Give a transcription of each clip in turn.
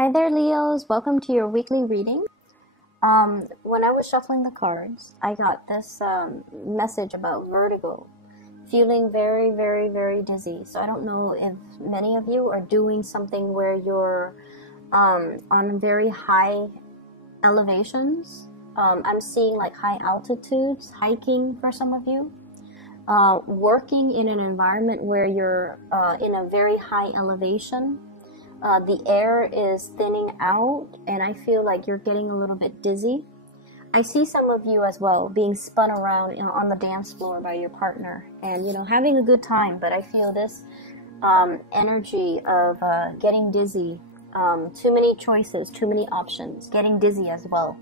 Hi there, Leos. Welcome to your weekly reading. When I was shuffling the cards, I got this message about vertigo, feeling very, very, very dizzy. So I don't know if many of you are doing something where you're on very high elevations. I'm seeing like high altitudes, hiking for some of you. Working in an environment where you're in a very high elevation. The air is thinning out, and I feel like you're getting a little bit dizzy. I see some of you as well being spun around on the dance floor by your partner and, having a good time. But I feel this energy of getting dizzy, too many choices, too many options, getting dizzy as well.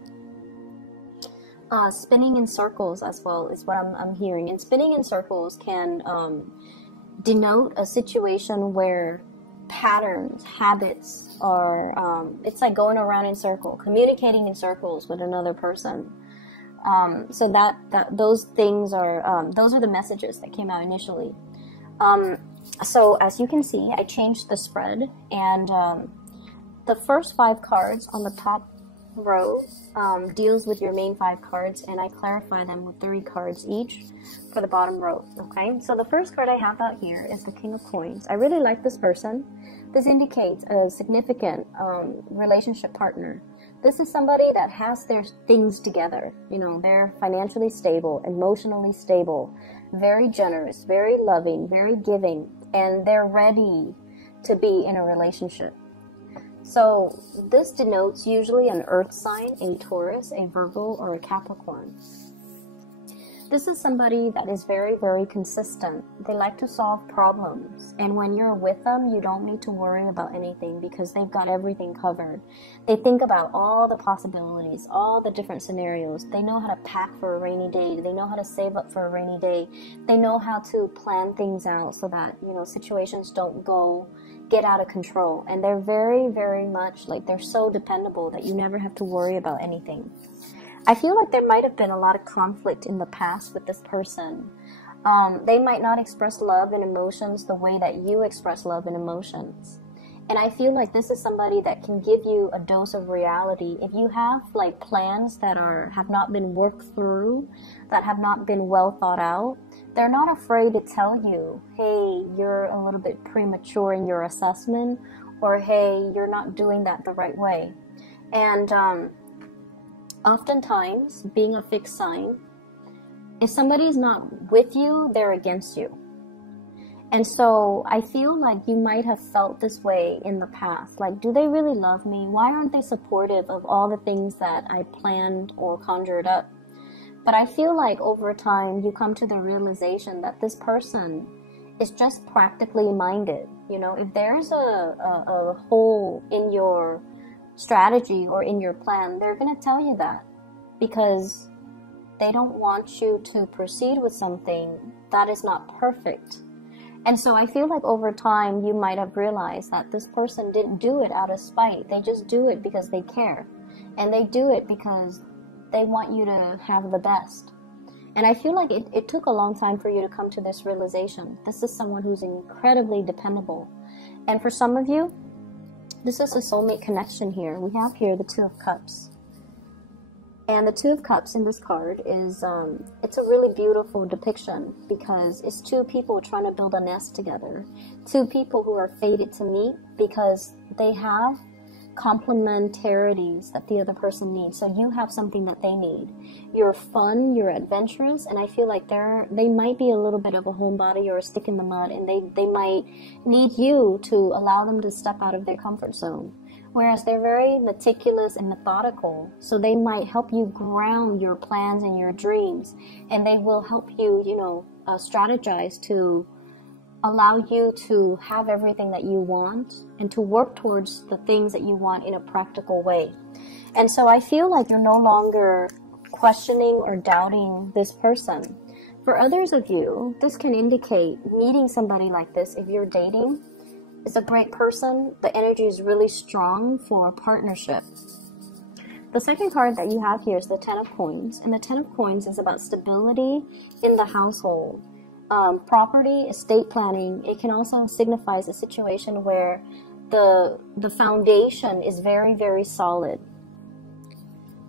Spinning in circles as well is what I'm hearing. And spinning in circles can denote a situation where patterns, habits are, it's like going around in circle, communicating in circles with another person. So those things are, those are the messages that came out initially. So as you can see, I changed the spread, and the first 5 cards on the top row deals with your main 5 cards, and I clarify them with 3 cards each for the bottom row. Okay, so the first card I have out here is the King of Coins. I really like this person. This indicates a significant relationship partner. This is somebody that has their things together. They're financially stable, emotionally stable, very generous, very loving, very giving, and they're ready to be in a relationship. So this denotes usually an earth sign, a Taurus, a Virgo, or a Capricorn. This is somebody that is very, very consistent. They like to solve problems. And when you're with them, you don't need to worry about anything because they've got everything covered. They think about all the possibilities, all the different scenarios. They know how to pack for a rainy day. They know how to save up for a rainy day. They know how to plan things out so that, situations don't get out of control. And they're very, very much like they're so dependable that you never have to worry about anything. I feel like there might have been a lot of conflict in the past with this person. They might not express love and emotions the way that you express love and emotions. And I feel like this is somebody that can give you a dose of reality. If you have like plans that have not been worked through, that have not been well thought out, they're not afraid to tell you, hey, you're a little bit premature in your assessment, or hey, you're not doing that the right way. And oftentimes, being a fixed sign, if somebody's not with you, they're against you. And so I feel like you might have felt this way in the past. Like, do they really love me? Why aren't they supportive of all the things that I planned or conjured up? But I feel like over time, you come to the realization that this person is just practically minded. If there's a hole in your strategy or in your plan, they're going to tell you that because they don't want you to proceed with something that is not perfect. And so I feel like over time you might have realized that this person didn't do it out of spite. They just do it because they care, and they do it because they want you to have the best. And I feel like it took a long time for you to come to this realization. This is someone who's incredibly dependable. And for some of you, this is a soulmate connection here. We have here the 2 of Cups. And the 2 of Cups in this card is, it's a really beautiful depiction because it's 2 people trying to build a nest together. 2 people who are fated to meet because they have complementarities that the other person needs. So you have something that they need. You're fun, you're adventurous, and I feel like they might be a little bit of a homebody or a stick in the mud, and they might need you to allow them to step out of their comfort zone. Whereas they're very meticulous and methodical, so they might help you ground your plans and your dreams, and they will help you, strategize to allow you to have everything that you want and to work towards the things that you want in a practical way. And so I feel like you're no longer questioning or doubting this person. For others of you, this can indicate meeting somebody like this if you're dating. Is a great person. The energy is really strong for a partnership. The second card that you have here is the 10 of Coins, and the 10 of Coins is about stability in the household. Property, estate planning. It can also signify a situation where the foundation is very, very solid.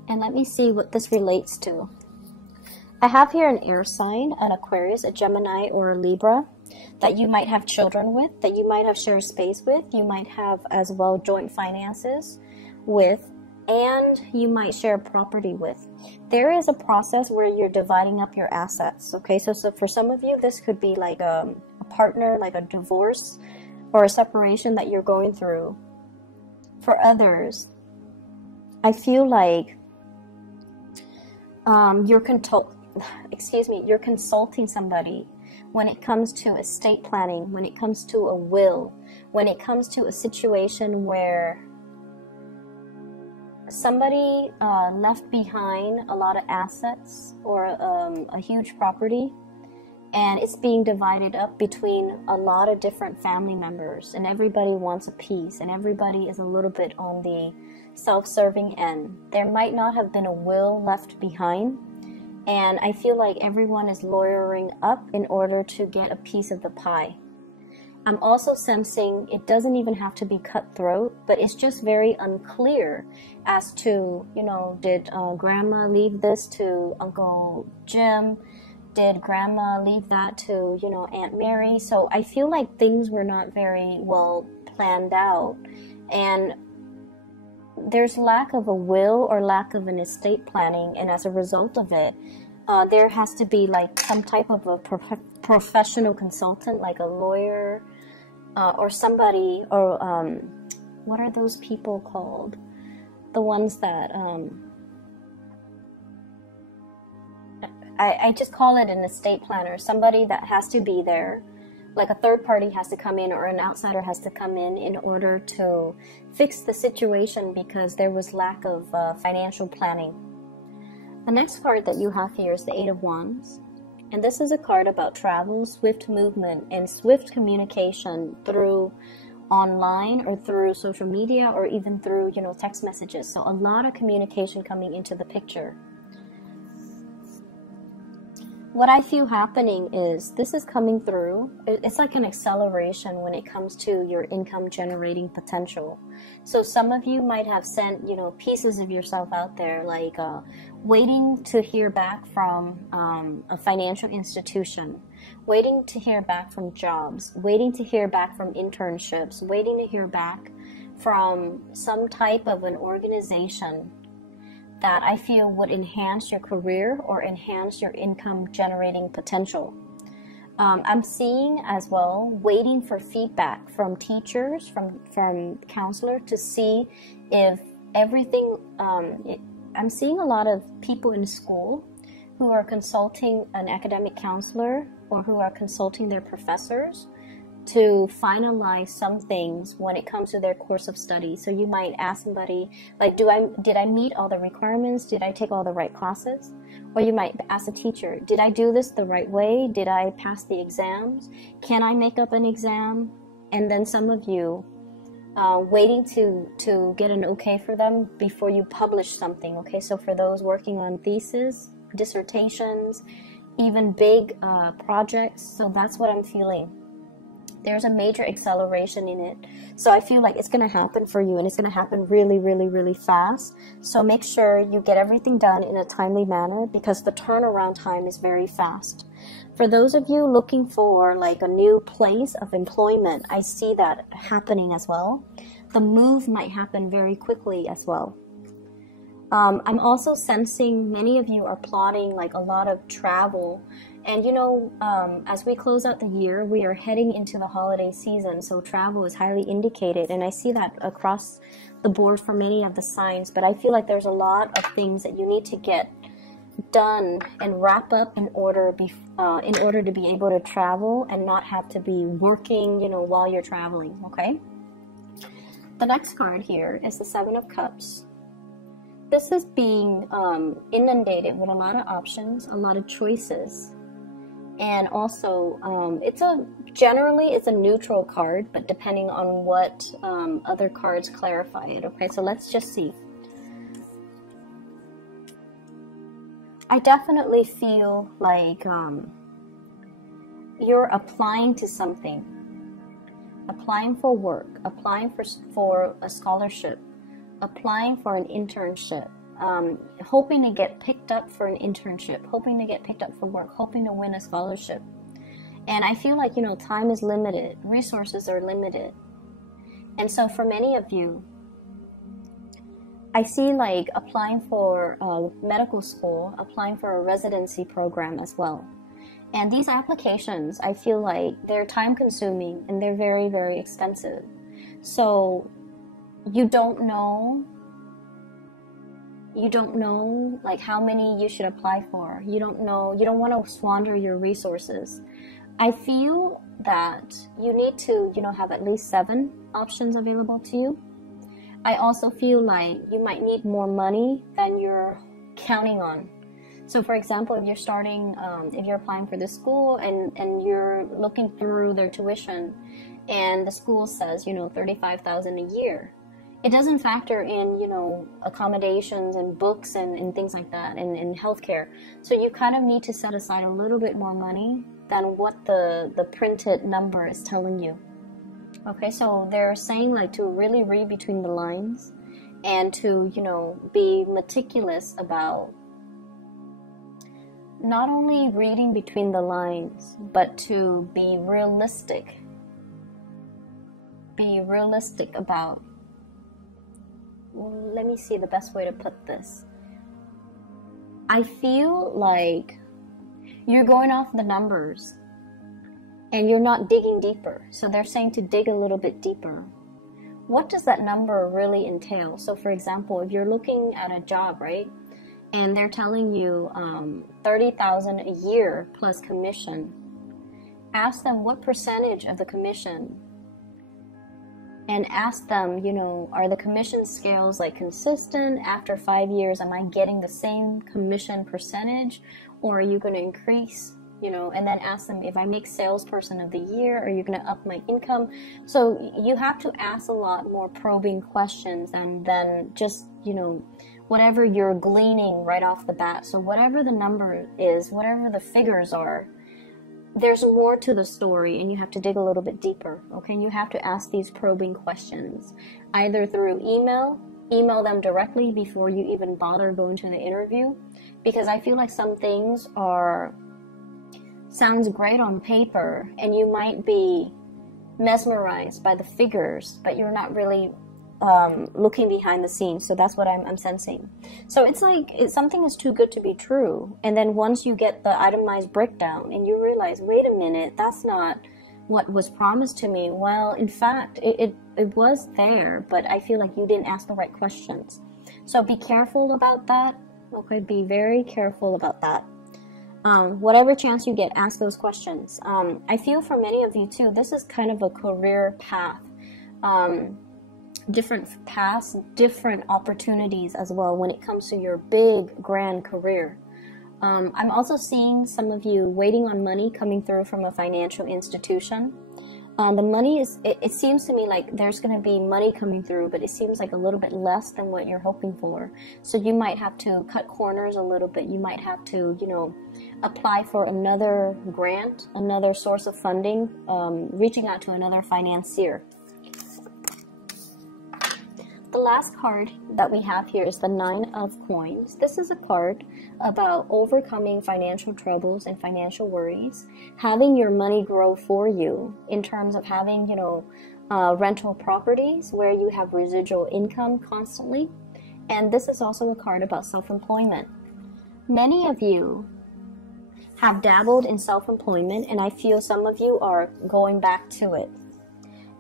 And let me see what this relates to. I have here an air sign, an Aquarius, a Gemini, or a Libra that you might have children with, that you might have shared space with, you might have as well joint finances with, and you might share property with. There is a process where you're dividing up your assets, okay? So for some of you, this could be like a partner, like a divorce or a separation that you're going through. For others, I feel like you're consulting somebody when it comes to estate planning, when it comes to a will, when it comes to a situation where somebody left behind a lot of assets or a huge property, and it's being divided up between a lot of different family members, and everybody wants a piece, and everybody is a little bit on the self-serving end. There might not have been a will left behind, and I feel like everyone is lawyering up in order to get a piece of the pie. I'm also sensing it doesn't even have to be cutthroat, but it's just very unclear as to, you know, did grandma leave this to Uncle Jim? Did grandma leave that to, you know, Aunt Mary? So I feel like things were not very well planned out, and there's lack of a will or lack of an estate planning, and as a result of it, there has to be like some type of a professional consultant, like a lawyer, or somebody, or what are those people called? The ones that I just call it an estate planner, somebody that has to be there, like a third party has to come in, or an outsider has to come in order to fix the situation because there was lack of financial planning. The next card that you have here is the Eight of Wands. And this is a card about travel, swift movement, and swift communication through online or through social media or even through, you know, text messages. So a lot of communication coming into the picture. What I feel happening is this is coming through. It's like an acceleration when it comes to your income generating potential. So some of you might have sent, you know, pieces of yourself out there, like waiting to hear back from a financial institution, waiting to hear back from jobs, waiting to hear back from internships, waiting to hear back from some type of an organization that I feel would enhance your career or enhance your income generating potential. I'm seeing as well, waiting for feedback from teachers, from counselor, to see if everything, I'm seeing a lot of people in school who are consulting an academic counselor or who are consulting their professors to finalize some things when it comes to their course of study. So you might ask somebody, like, did I meet all the requirements? Did I take all the right classes? Or you might ask a teacher, did I do this the right way? Did I pass the exams? Can I make up an exam? And then some of you waiting to get an okay for them before you publish something. Okay, so for those working on thesis, dissertations, even big projects, so that's what I'm feeling. There's a major acceleration in it. So I feel like it's going to happen for you, and it's going to happen really, really, really fast. So make sure you get everything done in a timely manner because the turnaround time is very fast. For those of you looking for like a new place of employment, I see that happening as well. The move might happen very quickly as well. I'm also sensing many of you are plotting like a lot of travel. And you know, as we close out the year, we are heading into the holiday season, so travel is highly indicated. And I see that across the board for many of the signs, but I feel like there's a lot of things that you need to get done and wrap up in order to be able to travel and not have to be working, you know, while you're traveling, okay? The next card here is the Seven of Cups. This is being inundated with a lot of options, a lot of choices. And also, generally it's a neutral card, but depending on what other cards clarify it. Okay, so let's just see. I definitely feel like you're applying to something. applying for work, applying for a scholarship, applying for an internship, hoping to get picked up for an internship, hoping to get picked up for work, hoping to win a scholarship. And I feel like, time is limited, resources are limited. And so for many of you, I see like applying for medical school, applying for a residency program as well. And these applications, I feel like they're time consuming and they're very, very expensive. So you don't know like how many you should apply for. You don't want to squander your resources. I feel that you need to, have at least 7 options available to you. I also feel like you might need more money than you're counting on. So for example, if you're starting, if you're applying for the school and you're looking through their tuition and the school says, $35,000 a year, it doesn't factor in, accommodations and books and things like that and healthcare. So you kind of need to set aside a little bit more money than what the printed number is telling you. Okay, so they're saying like to really read between the lines and to, be meticulous about not only reading between the lines, but to be realistic. Be realistic about, let me see the best way to put this. I feel like you're going off the numbers and you're not digging deeper. So they're saying to dig a little bit deeper. What does that number really entail? So for example, if you're looking at a job, right? And they're telling you $30,000 a year plus commission. Ask them what percentage of the commission, and ask them, are the commission scales like consistent? After 5 years, am I getting the same commission percentage, or are you going to increase? And then ask them, if I make salesperson of the year, are you going to up my income? So you have to ask a lot more probing questions and then just, whatever you're gleaning right off the bat. So whatever the number is, whatever the figures are, there's more to the story and you have to dig a little bit deeper, okay? And you have to ask these probing questions, either through email them directly before you even bother going to the interview, because I feel like some things sounds great on paper and you might be mesmerized by the figures, but you're not really looking behind the scenes. So that's what I'm sensing. So it's like something is too good to be true, and then once you get the itemized breakdown and you realize, wait a minute, that's not what was promised to me. Well, in fact, it was there, but I feel like you didn't ask the right questions. So be careful about that. Okay, be very careful about that. Whatever chance you get, ask those questions. I feel for many of you too, this is kind of a career path. Different paths, different opportunities as well when it comes to your big, grand career. I'm also seeing some of you waiting on money coming through from a financial institution. The money is, it seems to me like there's going to be money coming through, but it seems like a little bit less than what you're hoping for. So you might have to cut corners a little bit. You might have to, apply for another grant, another source of funding, reaching out to another financier. The last card that we have here is the 9 of Coins. This is a card about overcoming financial troubles and financial worries, having your money grow for you in terms of having, rental properties where you have residual income constantly. And this is also a card about self-employment. Many of you have dabbled in self-employment, and I feel some of you are going back to it.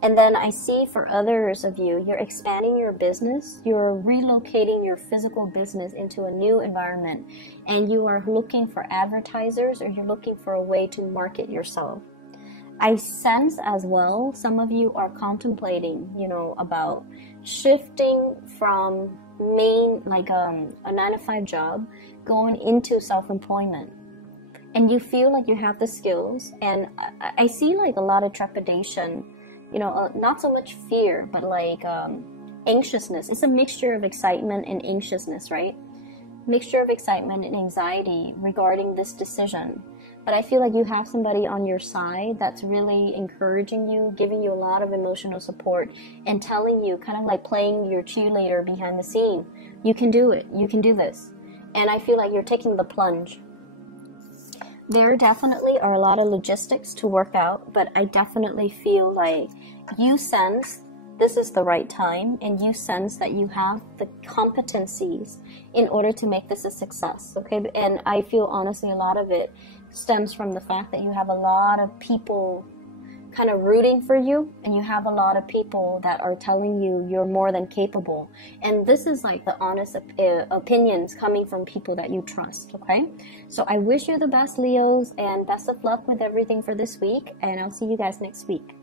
And then I see for others of you, you're expanding your business, you're relocating your physical business into a new environment, and you are looking for advertisers, or you're looking for a way to market yourself. I sense as well, some of you are contemplating, about shifting from a 9-to-5 job, going into self-employment. And you feel like you have the skills, and I see like a lot of trepidation, not so much fear, but like anxiousness. It's a mixture of excitement and anxiousness, right? Mixture of excitement and anxiety regarding this decision. but I feel like you have somebody on your side that's really encouraging you, giving you a lot of emotional support, and telling you, kind of like playing your cheerleader behind the scene, you can do it, you can do this. And I feel like you're taking the plunge. There definitely are a lot of logistics to work out, but I definitely feel like you sense this is the right time, and you sense that you have the competencies in order to make this a success, okay? And I feel honestly a lot of it stems from the fact that you have a lot of people kind of rooting for you, and you have a lot of people that are telling you you're more than capable. And this is like the honest opinions coming from people that you trust, okay? So I wish you the best, Leos, and best of luck with everything for this week, and I'll see you guys next week.